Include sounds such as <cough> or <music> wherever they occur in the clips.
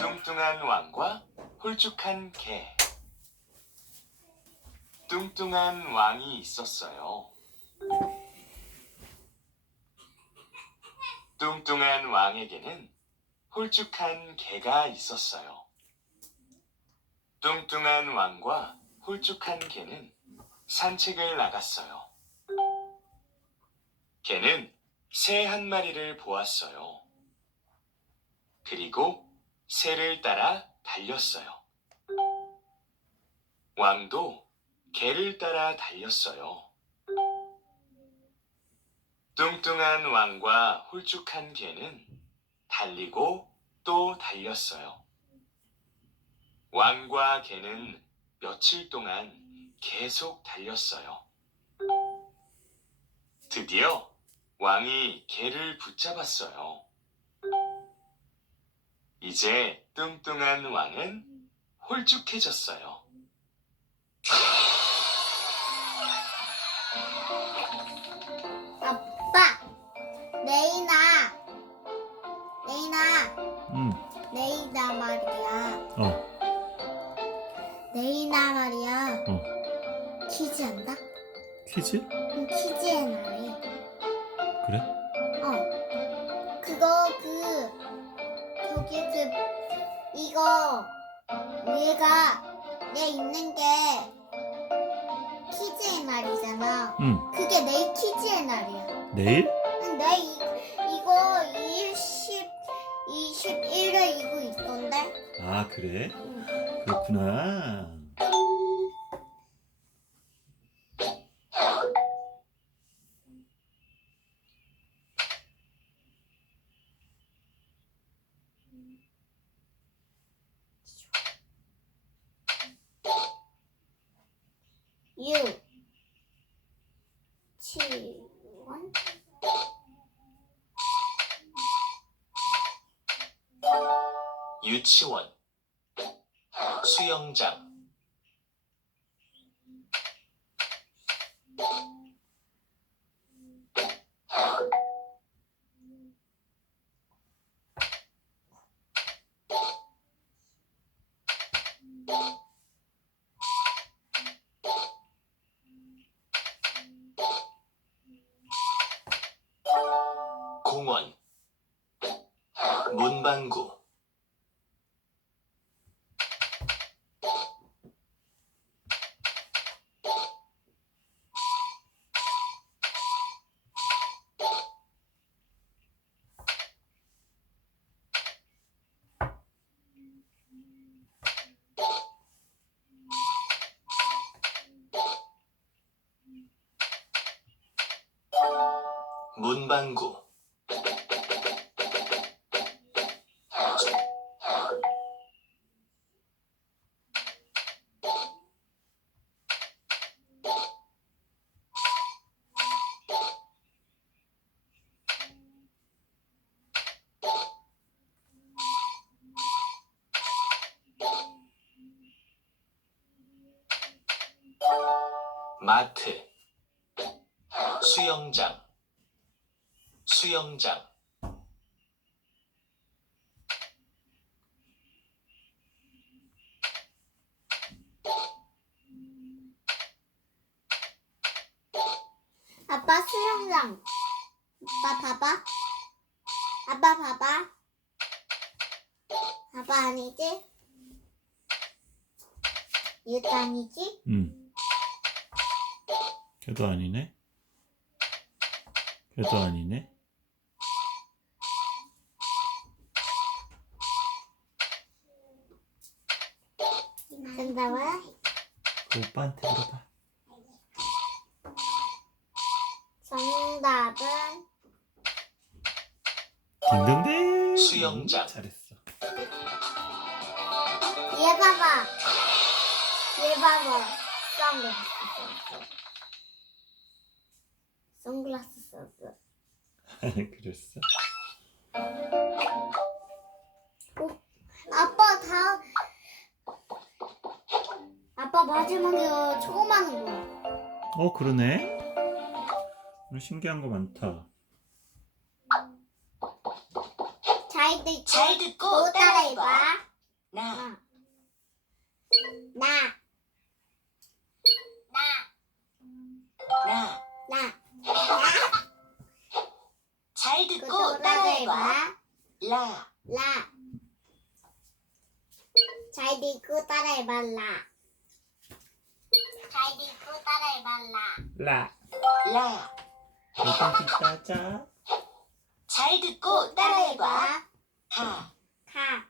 뚱뚱한 왕과 홀쭉한 개. 뚱뚱한 왕이 있었어요. 뚱뚱한 왕에게는 홀쭉한 개가 있었어요. 뚱뚱한 왕과 홀쭉한 개는 산책을 나갔어요. 개는 새 한 마리를 보았어요. 그리고 새를 따라 달렸어요. 왕도 개를 따라 달렸어요. 뚱뚱한 왕과 홀쭉한 개는 달리고 또 달렸어요. 왕과 개는 며칠 동안 계속 달렸어요. 드디어 왕이 개를 붙잡았어요. 이제 뚱뚱한 왕은 홀쭉해졌어요. 퀴즈 한다? 퀴즈? 응, 퀴즈에 나해. 그래? 어. 그거 그 저기 그 이거 얘가 얘 있는 게 퀴즈의 날이잖아. 응. 그게 내일 퀴즈의 날이야. 내일? 근데 이, 이거 20 21에 이거 있던데. 아 그래? 응. 그렇구나. 유 치원 유치원, 수영장, 공원, 문방구, 문방구, 마트, 수영장, 수영장, 아빠 수영장 아빠 봐봐 아빠 봐봐 아빠 아니지? 이것도 아니지? 응. 걔도 아니네. 걔도 아니네. 정답은 그 오빠한테 물어봐. 정답은 딩동댕. 수영장. 잘했어. 얘 봐봐 얘 봐봐 썸 선글라스 썼어. <laughs> 그랬어? 어 그러네. 오늘 신기한 거 많다. 잘 듣고 잘 듣고 또 따라해봐. 나, 나, 나, 나. 나. 잘또 듣고 따라해봐. 라, 라. 잘 듣고 따라해봐. 라. 잘 듣고 따라해봐. 라. 라. 라. 일단 따자. 잘 듣고 따라해봐. 가, 가.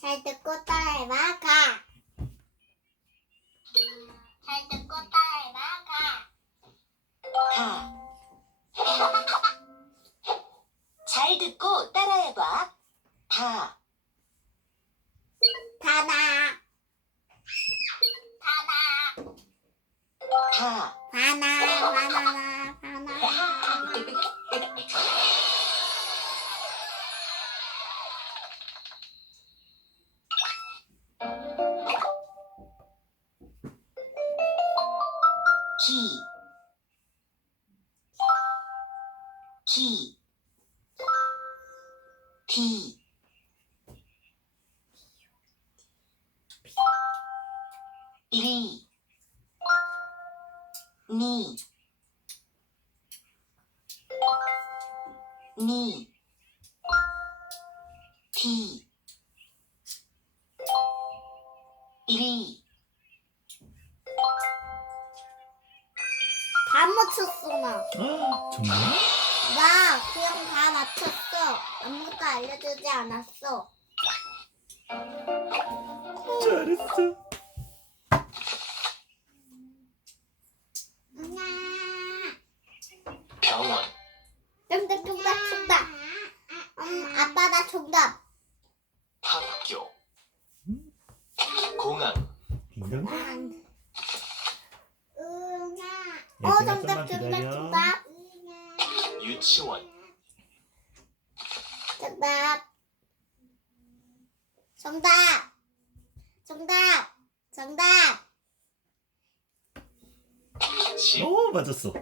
잘 듣고 따라해봐. 가. 니, 니, 디, 리, 다 맞췄어 나. 아, 정말? 나 그냥 다 맞췄어. 아무것도 알려주지 않았어. 잘했어. 시원 정답. 정답. 정답. 정답. 10오 어, 맞았어.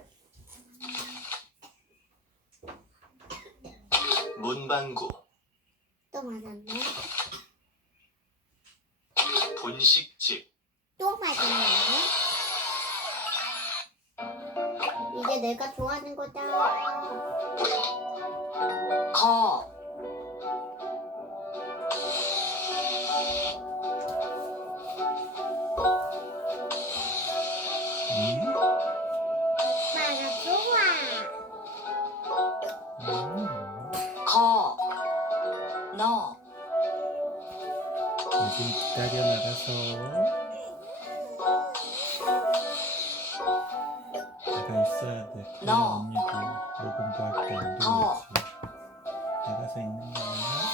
문방구 또 맞았네. 분식집 또 맞았네. 내가 좋아하는 거다. 거, 음? 나가 좋아. 음. 거, 너, 이제 기다려 나가서 있어야 돼. 너. 언니도 녹음도 할 때안 더. 들리지. 나가서 있는 거야.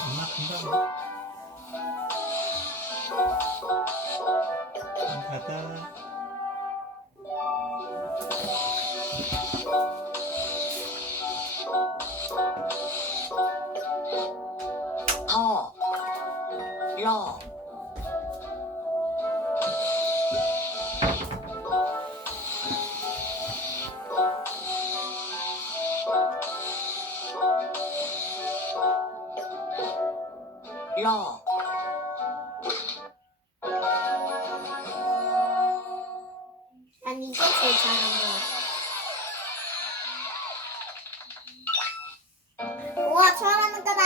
엄마 금방 와. 문 닫아. 더, 러, 러, 난 이게 제일 잘한 거야. 우와, 잘하는 거다.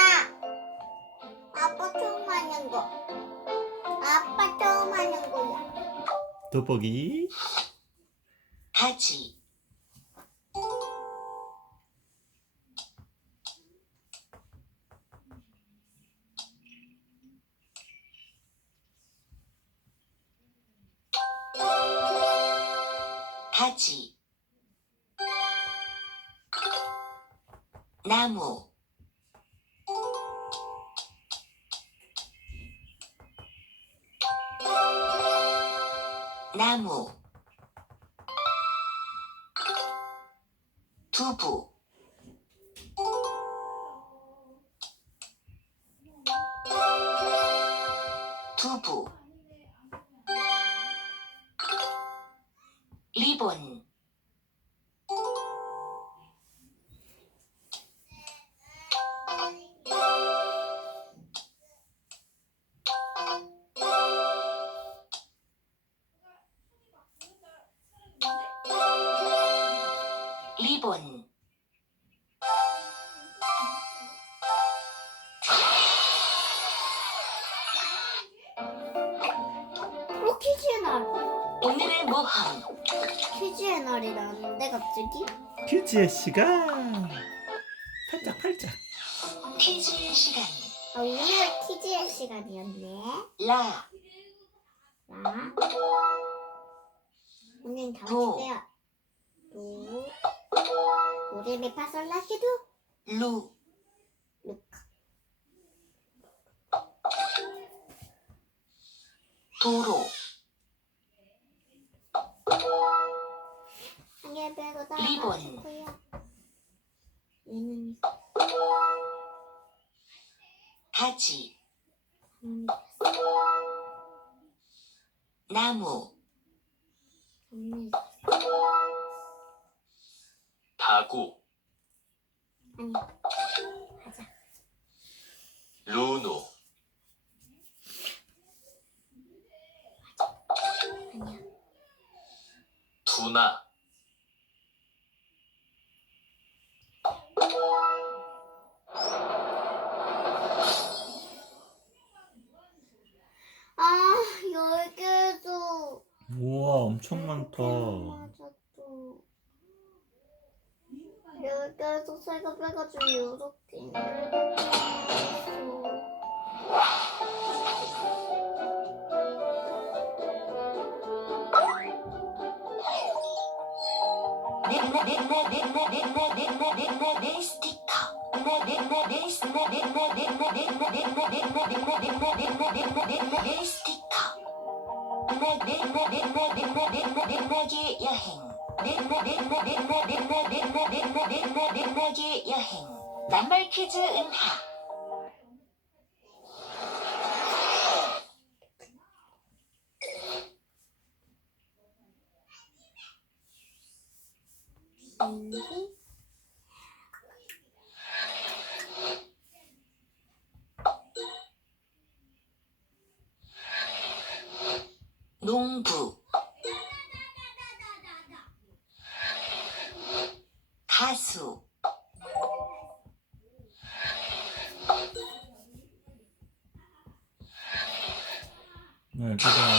아빠 처음 하는 거. 아빠 처음 하는 거야. 돋보기. 가지, 나무, 나무, 두부. 두부 리본 어 퀴즈의 날. 오늘의 모험 퀴즈의 날이라는데 갑자기? 퀴즈의 시간. 팔짝 팔짝. 퀴즈 시간 아 오늘 퀴즈의 시간이었네. 라 자. 오늘 다 도. 맞추세요. 도. 도레미파 솔라시도. 루 루카. 도로 한개 빼고 다 리본. 맞추고요. 얘는 가지 가만히 나무 가만히 다구 아니 가자. 루노 아니야. 두나 엄청 많다. 여기에서 새가 빼가지고 이렇게 이렇게 있어. 스티커 내내내내내내내내내내기 여행 내내내내내내내내내내내내내기 여행 낱말 퀴즈 인기 농부 가수 네, 그래. 상